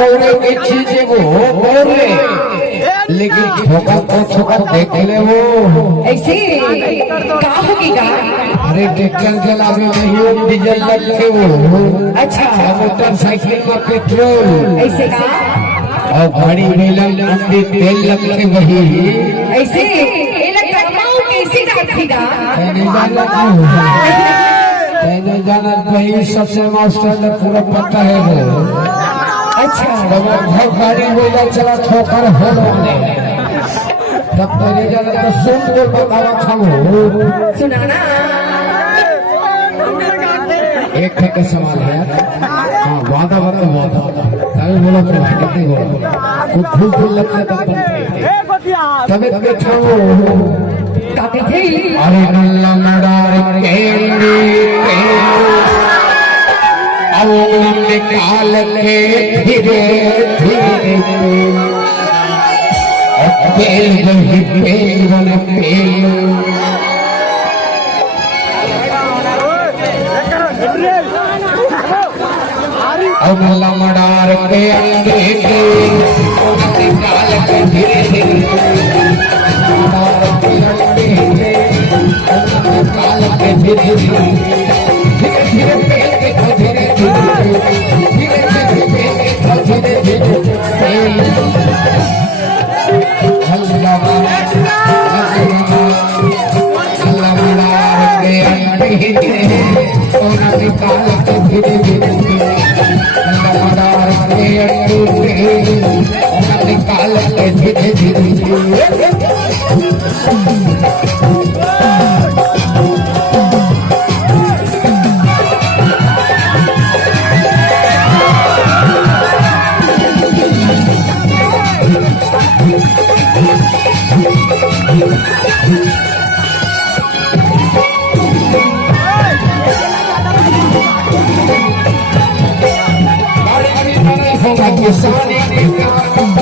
बोले की चीज वो बोले, लेकिन ठोका तो ठोका देख ले वो ऐसे क्या होगा? अरे ट्रैक्टर चलावे नहीं हो, डीजल लगते वो। अच्छा, मोटरसाइकिल में पेट्रोल ऐसे का? और गाड़ी में लंबी तेल लगते वही ऐसे कैसे रखेगा? नहीं जाना वही सबसे मास्टर ने पूरा पता है वो। अच्छा, गाड़ी बोला चला ठोकर हो तब पहले जाना तो सुन के बतावा था वो। सुनाना एक का सवाल है। हाँ वादा वादा वादा तभी बोला तो कितनी बोला कुछ फूल फूल लगता तब तभी था वो काके थे। अरे नल्ला मडार केंडी अब निकाल के धीरे धीरे पेल वही पेल वाले पेल अब नल्ला मडार के अंडे के निकाल के धीरे धीरे काल के धीरे धीरे धीरे पेल के धीरे धीरे धीरे धीरे धीरे हल्ला हल्ला मडार के अंडे सोना निकाल के धीरे धीरे हल्ला मडार के अंडे सोना निकाल के धीरे धीरे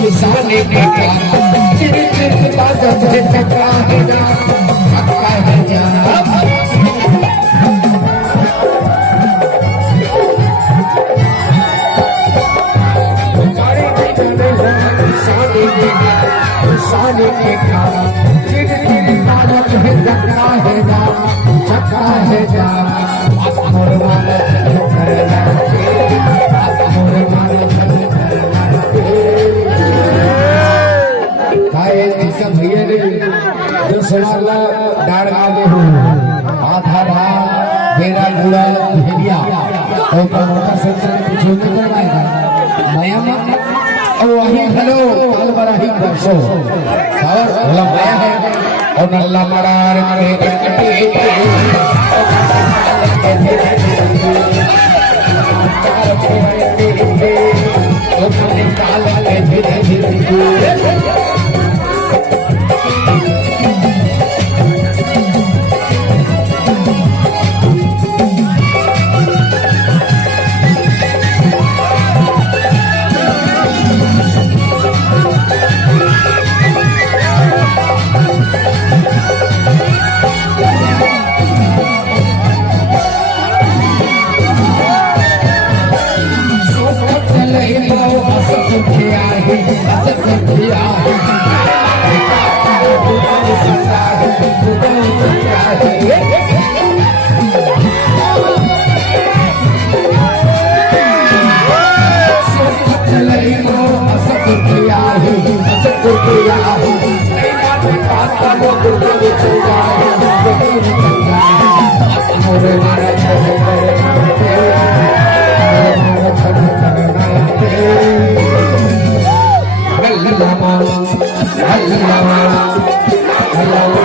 किसानी के और नल्ला मडार Allah